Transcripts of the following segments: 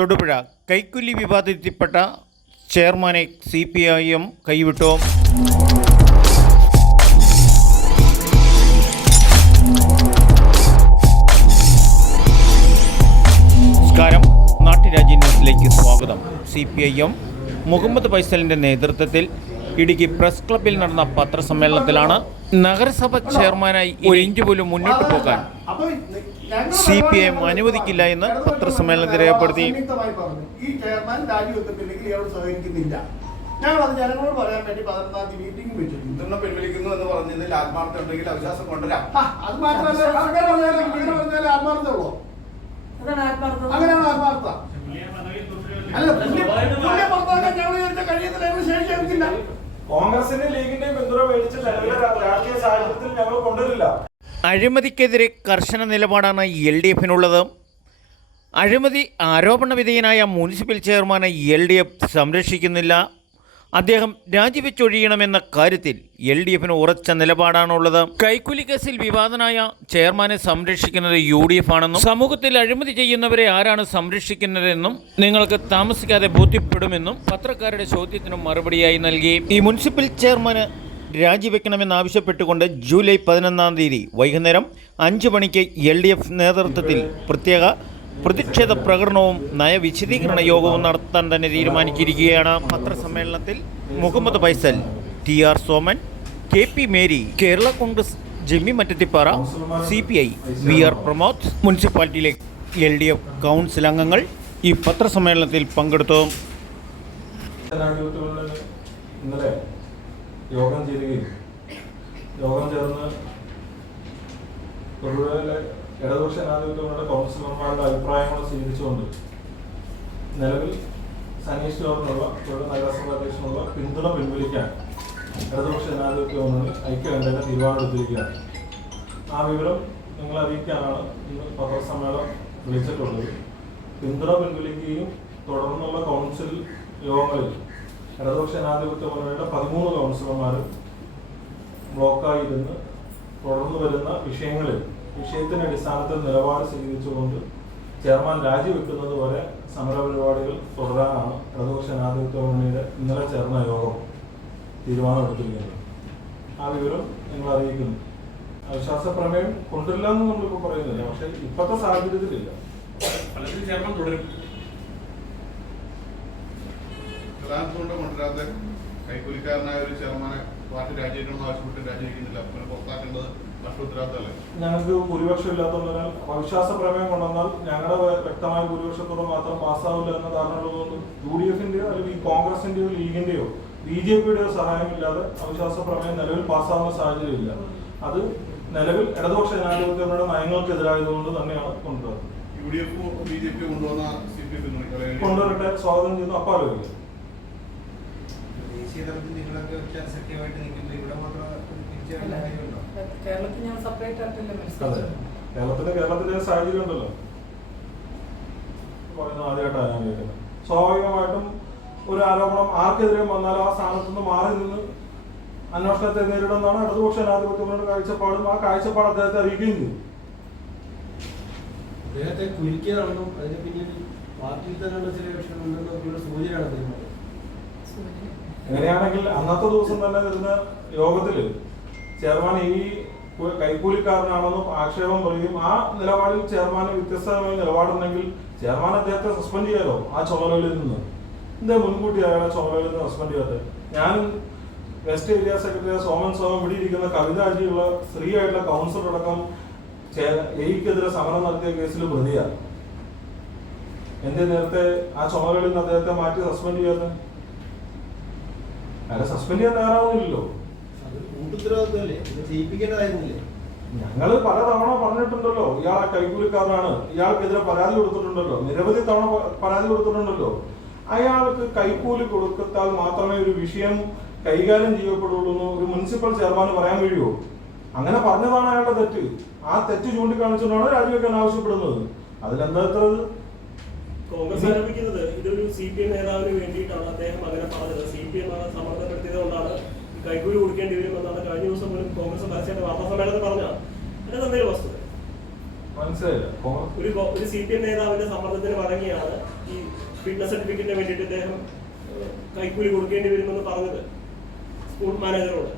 തൊടുപുഴ കൈക്കുല്ലി വിവാദത്തിൽപ്പെട്ട ചെയർമാനെ സി പി ഐ എം കൈവിട്ടു. നമസ്കാരം. നാട്ടുരാജ്യ ന്യൂസിലേക്ക് സ്വാഗതം. C P I M Muhammad ഫൈസലിന്റെ നേതൃത്വത്തിൽ ഇടുക്കി പ്രസ് ക്ലബിൽ നടന്ന പത്രസമ്മേളനത്തിലാണ് നഗരസഭ ചെയർമാനായി ഒരു ഇഞ്ച് പോലും മുന്നോട്ട് പോകാൻ സി പി ഐ എം അനുവദിക്കില്ല എന്ന് പത്രസമ്മേളനത്തിൽ രേഖപ്പെടുത്തി. ഈ ചെയർമാൻ രാജിവെക്കുന്നില്ലെങ്കിൽ ഇയാളോട് സഹകരിക്കുന്നില്ല. ഞങ്ങൾ അത് ജനങ്ങളോട് പറയാൻ വേണ്ടി പതിനൊന്നാം തീയതി മീറ്റിംഗ് വെച്ചിട്ടുണ്ട് പിന്തുണ പിൻവലിക്കുന്നു എന്ന് പറഞ്ഞതിൽ ആത്മാർത്ഥം ഉണ്ടെങ്കിൽ അവിശ്വാസം കൊണ്ടുവരാം. അത് മാത്രമല്ല അങ്ങനെ പറഞ്ഞാൽ ആത്മാർത്ഥമുള്ളൂ. അങ്ങനെയാണ് ആത്മാർത്ഥ. അല്ല പുള്ളി പുള്ളിയെ പുറത്താക്കാൻ ഞങ്ങൾ കഴിയുന്നില്ല ഞങ്ങൾ ശേഷിക്കില്ല കോൺഗ്രസിന്റെ ലീഗിന്റെയും പിന്തുണ മേടിച്ച് നിലവിലെ രാഷ്ട്രീയ സാഹചര്യത്തിൽ ഞങ്ങൾ കൊണ്ടുവരില്ല. അഴിമതിക്കെതിരെ കർശന നിലപാടാണ് എൽ ഡി എഫിനുള്ളത്. അഴിമതി ആരോപണ വിധേയനായ മുനിസിപ്പൽ ചെയർമാനെ എൽ ഡി എഫ് സംരക്ഷിക്കുന്നില്ല. അദ്ദേഹം രാജിവെച്ചൊഴിയണമെന്ന കാര്യത്തിൽ എൽ ഡി എഫിന് ഉറച്ച നിലപാടാണുള്ളത്. കൈക്കൂലി കേസിൽ വിവാദനായ ചെയർമാനെ സംരക്ഷിക്കുന്നത് യു ഡി എഫ് ആണെന്നും സമൂഹത്തിൽ അഴിമതി ചെയ്യുന്നവരെ ആരാണ് സംരക്ഷിക്കുന്നതെന്നും നിങ്ങൾക്ക് താമസിക്കാതെ ബോധ്യപ്പെടുമെന്നും പത്രക്കാരുടെ ചോദ്യത്തിന് മറുപടിയായി നൽകി. ഈ മുനിസിപ്പൽ ചെയർമാന് രാജിവെക്കണമെന്നാവശ്യപ്പെട്ടുകൊണ്ട് ജൂലൈ പതിനൊന്നാം തീയതി വൈകുന്നേരം അഞ്ച് മണിക്ക് എൽ ഡി എഫ് നേതൃത്വത്തിൽ പ്രത്യേക പ്രതിഷേധ പ്രകടനവും നയവിശദീകരണ യോഗവും നടത്താൻ തന്നെ തീരുമാനിച്ചിരിക്കുകയാണ്. പത്രസമ്മേളനത്തിൽ Muhammad Faisal T R Soman K P Mary Kerala Congress Jemmy Mattathippara C P I V R Pramod മുനിസിപ്പാലിറ്റിയിലെ എൽ ഡി എഫ് കൗൺസിൽ അംഗങ്ങൾ ഈ പത്രസമ്മേളനത്തിൽ പങ്കെടുത്തു. ഇന്നലെ യോഗം ചേരുകയും യോഗം ചേർന്ന് ഇടതുപക്ഷ ജനാധിപത്യങ്ങളുടെ കൗൺസിലർമാരുടെ അഭിപ്രായങ്ങൾ സ്വീകരിച്ചുകൊണ്ട് നിലവിൽ സനീഷ് ജോർജിനുള്ള ഇവിടെ നഗരസഭാ അധ്യക്ഷനുള്ള പിന്തുണ പിൻവലിക്കാൻ ഇടതുപക്ഷ ജനാധിപത്യ മുന്നണി ഐക്യകണ്ഠേന തീരുമാനമെടുത്തിരിക്കുകയാണ് ആ വിവരം നിങ്ങളെ അറിയിക്കാനാണ് ഇന്ന് പത്രസമ്മേളനം വിളിച്ചിട്ടുള്ളത്. പിന്തുണ പിൻവലിക്കുകയും തുടർന്നുള്ള കൗൺസിൽ യോഗങ്ങളിൽ ഇടതുപക്ഷ ജനാധിപത്യ മുന്നണിയുടെ പതിമൂന്ന് കൗൺസിലർമാരും ബ്ലോക്കായി ഇരുന്ന് തുടർന്നു വരുന്ന വിഷയങ്ങളിൽ വിഷയത്തിന്റെ അടിസ്ഥാനത്തിൽ നിലപാട് സ്വീകരിച്ചുകൊണ്ട് ചെയർമാൻ രാജിവെക്കുന്നത് വരെ സമര പരിപാടികൾ തുടരാനാണ് ഇടതുപക്ഷ ജനാധിപത്യ മുന്നണിയുടെ ഇന്നലെ ചേർന്ന യോഗം തീരുമാനമെടുത്തിരിക്കുന്നത്. ആ വിവരം നിങ്ങൾ അറിയിക്കുന്നു. അവിശ്വാസ പ്രമേയം കൊണ്ടില്ല എന്ന് നമ്മളിപ്പോൾ പറയുന്നില്ല. പക്ഷെ ഇപ്പോഴത്തെ സാഹചര്യത്തിലില്ല പലരും ചേർman തുടരും. കൊണ്ട് കൊണ്ടുവരാത്ത കൈക്കൂലിക്കാരനായ ഒരു ചെയർമാനെ പാർട്ടി രാജിവെക്കണമെന്ന് ആവശ്യപ്പെട്ട് രാജിവെക്കുന്നില്ല. പിന്നെ പുറത്താക്കേണ്ടത് നഷ്ടോത്തരാത്തല്ലേ ഞങ്ങൾക്ക് ഭൂരിപക്ഷം ഇല്ലാത്തതിനാൽ അവിശ്വാസ പ്രമേയം കൊണ്ടുവന്നാൽ ഞങ്ങളുടെ വ്യ- വ്യക്തമായ ഭൂരിപക്ഷത്തോടെ മാത്രം പാസ്സാവില്ല എന്ന ധാരണ ഉള്ളതുകൊണ്ട് യു ഡി എഫിന്റെയോ അല്ലെങ്കിൽ കോൺഗ്രസിന്റെയോ ലീഗിന്റെയോ ബി ജെ പിയുടെയോ സഹായമില്ലാതെ അവിശ്വാസ പ്രമേയം നിലവിൽ പാസ്സാവുന്ന സാഹചര്യമില്ല. അത് നിലവിൽ ഇടതുപക്ഷ ജനാധിപത്യങ്ങളുടെ നയങ്ങൾക്കെതിരായതുകൊണ്ട് തന്നെയാണ് കൊണ്ടുവരുന്നത്. U D F B J P കൊണ്ടുവന്ന സി പി കൊണ്ടുവരട്ടെ. സ്വാഗതം ചെയ്യുന്നു അപ്പാലോചിക്കും ദേശീയ തലത്തിൽ നിങ്ങളൊക്കെ വെച്ചാൽ സഖ്യമായിട്ട് നിൽക്കുമ്പോൾ ഇവിടെ കേരളത്തിൽ ഞാൻ സെപ്പറേറ്റ് ആയിട്ടല്ലേ കേരളത്തിന്റെ സാഹചര്യം ഉണ്ടല്ലോ. പറയുന്നത് ആദ്യമായിട്ടാണ് ഞാൻ കേൾക്കുന്നത്. സ്വാഭാവികമായിട്ടും ഒരു ആരോപണം ആർക്കെതിരെ വന്നാലും ആ സ്ഥാനത്ത് നിന്ന് മാറി നിന്ന് അന്വേഷണത്തെ നേരിടുന്നതാണ് ഇടതുപക്ഷ ജനാധിപത്യങ്ങളുടെ കാഴ്ചപ്പാടും ആ കാഴ്ചപ്പാട് അദ്ദേഹത്തെ അറിയിക്കുകയും ചെയ്തു. അദ്ദേഹത്തെ കുരുക്കിയതാണെന്നും അതിന് പിന്നിൽ പാർട്ടിയിൽ തന്നെയുള്ള ചില വിഷയങ്ങളുണ്ടെന്നൊക്കെയുള്ള സൂചനയാണ് അദ്ദേഹം. അങ്ങനെയാണെങ്കിൽ അന്നത്തെ ദിവസം തന്നെ വരുന്ന യോഗത്തിൽ ചെയർമാൻ ഈ കൈക്കൂലിക്കാരനാണെന്നും ആക്ഷേപം പറയും ആ നിലപാടിൽ ചെയർമാന് വ്യത്യസ്തമായ നിലപാടുണ്ടെങ്കിൽ ചെയർമാൻ അദ്ദേഹത്തെ സസ്പെൻഡ് ചെയ്യാലോ ആ ചുമതലയിൽ നിന്ന്. എന്താ മുൻകൂട്ടി അയാളെ ചുമതലയിൽ നിന്ന് സസ്പെൻഡ് ചെയ്യാതെ ഞാൻ west area secretary Soman Soman ഇവിടെ ഇരിക്കുന്ന കവിതാജിയുള്ള സ്ത്രീ ആയിട്ടുള്ള കൗൺസിലർ അടക്കം എയ്ക്കെതിരെ സമരം നടത്തിയ കേസിൽ പ്രതിയാണ്. എന്റെ നേരത്തെ ആ ചുമതലയിൽ നിന്ന് അദ്ദേഹത്തെ മാറ്റി സസ്പെൻഡ് ചെയ്യാതെ അയാളെ സസ്പെൻഡ് ചെയ്യാൻ തയ്യാറാവുന്നില്ലല്ലോ. കൂട്ടുത്തരവാദിത്തമല്ലേ? തവണ ചെയ്യിപ്പിക്കേണ്ടതായിരുന്നില്ലേ ഞങ്ങൾ പലതവണ പറഞ്ഞിട്ടുണ്ടല്ലോ ഇയാൾ കൈക്കൂലിക്കാരനാണ്. ഇയാൾക്കെതിരെ പരാതി കൊടുത്തിട്ടുണ്ടല്ലോ. നിരവധി തവണ പരാതി കൊടുത്തിട്ടുണ്ടല്ലോ. അയാൾക്ക് കൈക്കൂലി കൊടുത്താൽ മാത്രമേ ഒരു വിഷയം കൈകാര്യം ചെയ്യപ്പെടുള്ളൂ എന്ന് ഒരു മുനിസിപ്പൽ ചെയർമാൻ പറയാൻ കഴിയുമോ അങ്ങനെ പറഞ്ഞതാണ് അയാളുടെ തെറ്റ്. ആ തെറ്റ് ചൂണ്ടിക്കാണിച്ചുകൊണ്ടാണ് രാജിവെക്കാൻ ആവശ്യപ്പെടുന്നത്. അതിലെന്താ? കോൺഗ്രസ് ആരോപിക്കുന്നത് ഇതൊരു സി പി എം നേതാവിന് വേണ്ടിയിട്ടാണ്. അദ്ദേഹം അങ്ങനെ പറഞ്ഞത്. സി പി എം സമ്മർദ്ദപ്പെടുത്തിയത് കൊണ്ടാണ് കൈക്കൂലി കൊടുക്കേണ്ടി വരുമെന്നാണ് കഴിഞ്ഞ ദിവസം പോലും കോൺഗ്രസ് പരസ്യമായിട്ട് വാർത്താ സമ്മേളനത്തിൽ പറഞ്ഞ എന്തെങ്കിലും വസ്തുത? ഒരു ഒരു സി പി എം നേതാവിന്റെ സമ്മർദ്ദത്തിന് വഴങ്ങിയാണ് ഈ ഫിറ്റ്നസ് സർട്ടിഫിക്കറ്റിന് വേണ്ടിയിട്ട് അദ്ദേഹം കൈക്കൂലി കൊടുക്കേണ്ടി വരുമെന്ന് പറഞ്ഞത് സ്കൂൾ മാനേജറോട്.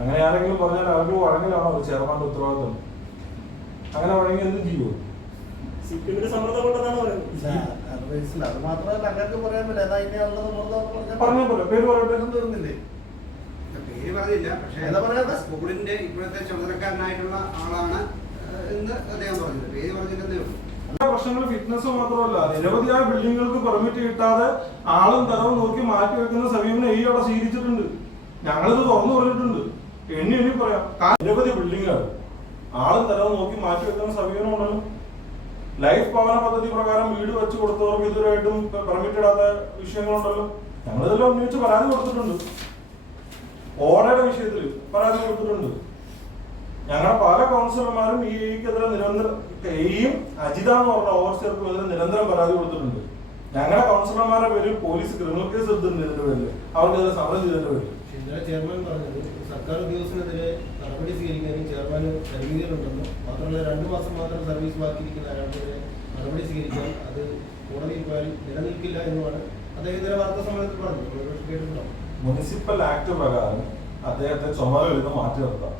അങ്ങനെ ആരെങ്കിലും പറഞ്ഞാൽ അവർക്ക് വഴങ്ങലാണോ ചെയർമാന്റെ ഉത്തരവാദിത്വം. അങ്ങനെ വഴങ്ങി എന്തും ചെയ്യുമോ അത് മനസ്സിലാ. അത് മാത്രമല്ല അങ്ങേർക്ക് പറയാൻ പറ്റില്ല. എന്നാ ഇനി ഉള്ളത് പുറത്താന്ന് പറഞ്ഞാൽ പറഞ്ഞാൽ പോലെ പേര് തീർന്നില്ലേ പേര് പറഞ്ഞില്ല പക്ഷേ എന്താ? സ്കൂളിന്റെ ഇപ്പോഴത്തെ ചുമതലക്കാരനായിട്ടുള്ള ആളാണ് എന്ന് അദ്ദേഹം പറഞ്ഞത് പേര് പറഞ്ഞില്ലെന്നേ ഉള്ളൂ. പ്രശ്നങ്ങൾ ഫിറ്റ്നസ് മാത്രമല്ല. നിരവധിയായ ബിൽഡിങ്ങുകൾക്ക് പെർമിറ്റ് കിട്ടാതെ ആളും തരവും നോക്കി മാറ്റി വെക്കുന്ന സമീപനം ഈ അവിടെ സ്വീകരിച്ചിട്ടുണ്ട് ഞങ്ങളിത് തുറന്നു പറഞ്ഞിട്ടുണ്ട്. എണ്ണി എണ്ണി പറയാം. നിരവധി ബിൽഡിങ്ങുകൾ ആളും തരവും നോക്കി മാറ്റി വെക്കുന്ന സമീപനം ഉണ്ടല്ലോ. ലൈഫ് ഭവന പദ്ധതി പ്രകാരം വീട് വെച്ച് കൊടുത്തവർക്ക് ഇതുവരെയായിട്ടും പെർമിറ്റ് ഇടാത്ത വിഷയങ്ങളുണ്ടല്ലോ. ഞങ്ങളിതെല്ലാം ഉന്നയിച്ച് പരാതി കൊടുത്തിട്ടുണ്ട്. ഓടയുടെ വിഷയത്തിൽ പരാതി കൊടുത്തിട്ടുണ്ട്. ഞങ്ങളുടെ പല കൗൺസിലർമാരും ഈ നിരന്തരം എയും അജിത എന്ന് പറഞ്ഞ ഓവർസിയർക്കും എതിരെ നിരന്തരം പരാതി കൊടുത്തിട്ടുണ്ട്. ഞങ്ങളുടെ കൗൺസിലർമാരുടെ പേരിൽ പോലീസ് ക്രിമിനൽ കേസ് എടുത്തിട്ടുണ്ട് ഇതിന്റെ പേരിൽ അവർക്കെതിരെ സമരം പേരിൽ ചെയർമാൻ സർക്കാർ ഉദ്യോഗസ്ഥനെതിരെ നടപടി സ്വീകരിക്കാനും ചെയർമാന് പരിമിതികളുണ്ടെന്നും മാത്രമല്ല രണ്ടു മാസം മാത്രം സർവീസ് ബാക്കിയിരിക്കുന്ന ഒരാൾക്കെതിരെ നടപടി സ്വീകരിക്കാൻ അത് കോടതിയിൽ പോയാൽ നിലനിൽക്കില്ല എന്നുമാണ് അദ്ദേഹം ഇന്നലെ വാർത്താ സമ്മേളനത്തിൽ പറഞ്ഞത് ഒരുപക്ഷെ കേട്ടിട്ടുണ്ടാവും. മുനിസിപ്പൽ ആക്ട് പ്രകാരം അദ്ദേഹത്തെ ചുമതല നിന്ന് മാറ്റി നിർത്താം.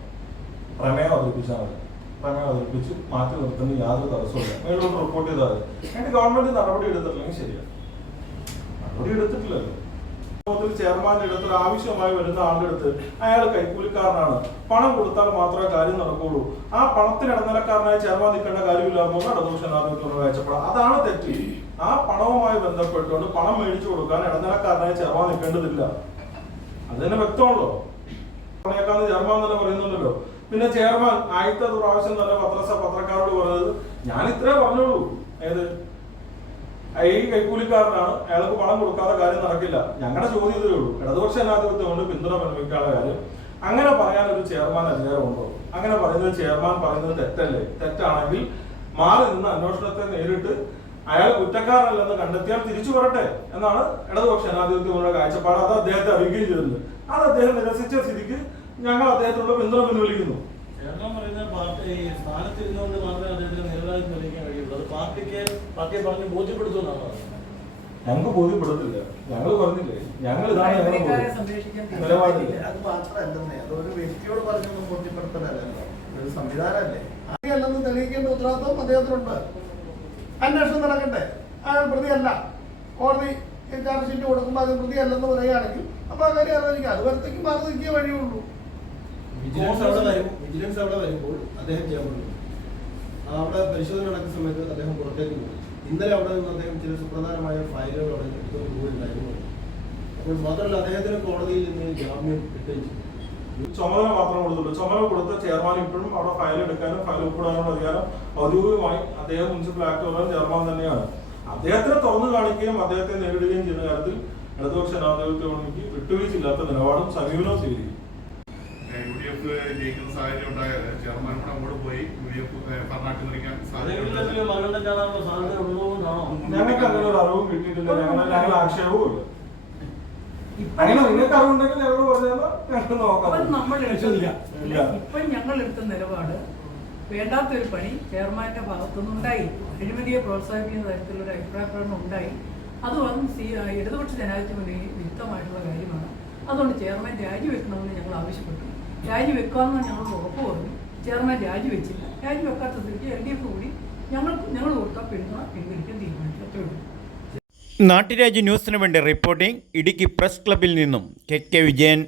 പ്രമേയം അവതരിപ്പിച്ചാൽ മതി. പ്രമേയം അവതരിപ്പിച്ച് മാറ്റി നിർത്തുന്ന യാതൊരു തടസ്സമില്ല മേലോട്ട് റിപ്പോർട്ട് ചെയ്താൽ മതി. അതിന് ഗവൺമെന്റ് നടപടി എടുത്തിട്ടില്ലെങ്കിൽ ശരിയാണ് നടപടി എടുത്തിട്ടില്ലല്ലോ. സമൂഹത്തിൽ ചെയർമാന്റെ അടുത്ത് ആവശ്യമായി വരുന്ന ആളുടെ അടുത്ത് അയാൾ കൈക്കൂലിക്കാരനാണ്. പണം കൊടുത്താൽ മാത്രമേ കാര്യം നടക്കുള്ളൂ. ആ പണത്തിന് ഇടനിലക്കാരനായി ചെയർമാൻ നിൽക്കേണ്ട കാര്യമില്ല. ഇടതുപക്ഷ നാഗരികത്തിലുള്ള കാഴ്ചപ്പാട് അതാണ് തെറ്റ്. ആ പണവുമായി ബന്ധപ്പെട്ടുകൊണ്ട് പണം മേടിച്ചു കൊടുക്കാൻ ഇടനിലക്കാരനായി ചെയർമാൻ നിൽക്കേണ്ടതില്ല. അത് തന്നെ വ്യക്തമാണല്ലോ. പണയേക്കാന്ന് ചെയർമാൻ തന്നെ പറയുന്നുണ്ടല്ലോ. പിന്നെ ചെയർമാൻ ആദ്യത്തെ പ്രാവശ്യം തന്നെ പത്രസ പത്രക്കാരോട് പറഞ്ഞത് ഞാൻ ഇത്രേ പറഞ്ഞോളൂ ഏത് ഈ കൈക്കൂലിക്കാരനാണ്. അയാൾക്ക് പണം കൊടുക്കാതെ കാര്യം നടക്കില്ല. ഞങ്ങളുടെ ചോദ്യം ഇതേ ഉള്ളൂ. ഇടതുപക്ഷ ജനാധിപത്യം കൊണ്ട് പിന്തുണ പിൻവലിക്കാനുള്ള കാര്യം. അങ്ങനെ പറയാൻ ഒരു ചെയർമാൻ അധികാരമുണ്ടോ? അങ്ങനെ പറയുന്നത് ചെയർമാൻ പറയുന്നത് തെറ്റല്ലേ? തെറ്റാണെങ്കിൽ മാറി നിന്ന് അന്വേഷണത്തെ നേരിട്ട് അയാൾ കുറ്റക്കാരനല്ലെന്ന് കണ്ടെത്തിയാൽ തിരിച്ചു വരട്ടെ എന്നാണ് ഇടതുപക്ഷ ജനാധിപത്യമുള്ള കാഴ്ചപ്പാട്. അത് അദ്ദേഹത്തെ അറിയിക്കുകയും ചെയ്തിട്ടുണ്ട്. അത് അദ്ദേഹം നിരസിച്ച സ്ഥിതിക്ക് ഞങ്ങൾ അദ്ദേഹത്തിനുള്ള പിന്തുണ പിൻവലിക്കുന്നു. ചെയർമാൻ പറയുന്ന പാർട്ടി സ്ഥാനത്തിരുന്നുകൊണ്ട് മാത്രമേ അദ്ദേഹത്തിന് നേതാവ് കഴിയുള്ളൂ. അത് പാർട്ടിക്ക് പാർട്ടിയെ പറഞ്ഞ് ബോധ്യപ്പെടുത്തുമെന്നാണ് ഞങ്ങൾക്ക് ബോധ്യപ്പെടുത്തില്ല. ഞങ്ങൾ പറഞ്ഞില്ലേ? ഞങ്ങൾ ഇതാണ് നിലപാടില്ല. അത് മാത്രമല്ലെന്നേ അതൊരു വ്യക്തിയോട് പറഞ്ഞൊന്നും ബോധ്യപ്പെടുത്തലല്ലോ ഒരു സംവിധാനമല്ലേ? അല്ലെന്ന് തെളിയിക്കേണ്ട ഉത്തരവാദിത്വം അദ്ദേഹത്തിനുണ്ട്. അന്വേഷണം നടക്കട്ടെ. അയാൾ പ്രതിയല്ല. കോടതി ചാർജ് ഷീറ്റ് കൊടുക്കുമ്പോൾ അത് പ്രതിയല്ലെന്ന് പറയുകയാണെങ്കിൽ അപ്പൊ ആ കാര്യം ആലോചിക്കാം അത് വരത്തേക്ക് മാറി നിൽക്കിയ വഴിയുള്ളൂ. വിജിലൻസ് അവിടെ വരും. വിജിലൻസ് അവിടെ വരുമ്പോൾ അദ്ദേഹം ചേർന്നു അവിടെ പരിശോധന നടക്കുന്ന സമയത്ത് അദ്ദേഹം പുറത്തേക്ക് പോകും ഇന്നലെ അവിടെ നിന്ന് അദ്ദേഹം ചില സുപ്രധാനമായ ഫയലുകൾ അവിടെ പോയിട്ടുണ്ടായിരുന്നു അപ്പോൾ മാത്രമല്ല അദ്ദേഹത്തിന് കോടതിയിൽ നിന്ന് ജാമ്യം കിട്ടുകയും ചെയ്തു. ചുമതല മാത്രം കൊടുത്തുള്ളൂ ചുമതല കൊടുത്ത ചെയർമാൻ ഇപ്പോഴും അവിടെ ഫയൽ എടുക്കാനും ഫയൽ ഒപ്പിടാനുള്ള അധികാരം ഔദ്യോഗികമായി അദ്ദേഹം മുനിസിപ്പൽ ആക്ട് പ്രകാരം ചെയർമാൻ തന്നെയാണ്. അദ്ദേഹത്തിനെ തുറന്നു കാണിക്കുകയും അദ്ദേഹത്തെ നേരിടുകയും ചെയ്യുന്ന കാര്യത്തിൽ ഇടതുപക്ഷ ജനാധിപത്യ കോടതിക്ക് വിട്ടുവീഴ്ചയില്ലാത്ത നിലപാടും സമീപനവും സ്വീകരിക്കും. ഡി എഫ് ജയിക്കുന്ന സാഹചര്യം ഉണ്ടായത് ചെയർമാൻ കൂടെ അങ്ങോട്ട് പോയി യു ഡി എഫ് ഭരണമാക്കി നിൽക്കാൻ ഞങ്ങൾക്ക് അങ്ങനെ ഒരു അറിവും കിട്ടിയിട്ടില്ല. ഞങ്ങൾ ഞങ്ങൾ ആക്ഷേപവും ഇല്ല. അങ്ങനെ നിങ്ങൾക്ക് അറിവുണ്ടെങ്കിൽ ഞങ്ങൾ പറഞ്ഞാൽ ഞങ്ങൾ നോക്കാം. നമ്മൾ എടുത്ത നിലപാട് വേണ്ടാത്ത ഞങ്ങൾ എടുത്ത നിലപാട് വേണ്ടാത്തൊരു പണി ചെയർമാന്റെ ഭാഗത്തുനിന്ന് ഉണ്ടായി. അഴിമതിയെ പ്രോത്സാഹിപ്പിക്കുന്ന തരത്തിലുള്ള ഒരു അഭിപ്രായ പ്രകടനം ഉണ്ടായി. അത് വന്ന് സി ഇടതുപക്ഷ ജനാധിപത്യ മുന്നണി വിരുദ്ധമായിട്ടുള്ള കാര്യമാണ്. അതുകൊണ്ട് ചെയർമാൻ രാജിവെക്കണമെന്ന് ഞങ്ങൾ ആവശ്യപ്പെട്ടു. രാജിവെക്കാമെന്ന് ഞങ്ങൾ ഉറപ്പ് പറഞ്ഞു. ചെയർമാൻ രാജിവെച്ചില്ല. രാജിവെക്കാത്ത സ്ഥിതിക്ക് എൽ ഡി എഫ് കൂടി ഞങ്ങൾ ഞങ്ങൾ കൊടുത്ത പിന്തുണ പിൻവലിക്കാൻ തീരുമാനിച്ചു. അത്രേ ഉള്ളൂ. നാട്ടുരാജ്യ ന്യൂസിന് വേണ്ടി റിപ്പോർട്ടിംഗ് ഇടുക്കി പ്രസ് ക്ലബിൽ നിന്നും കെ കെ വിജയൻ.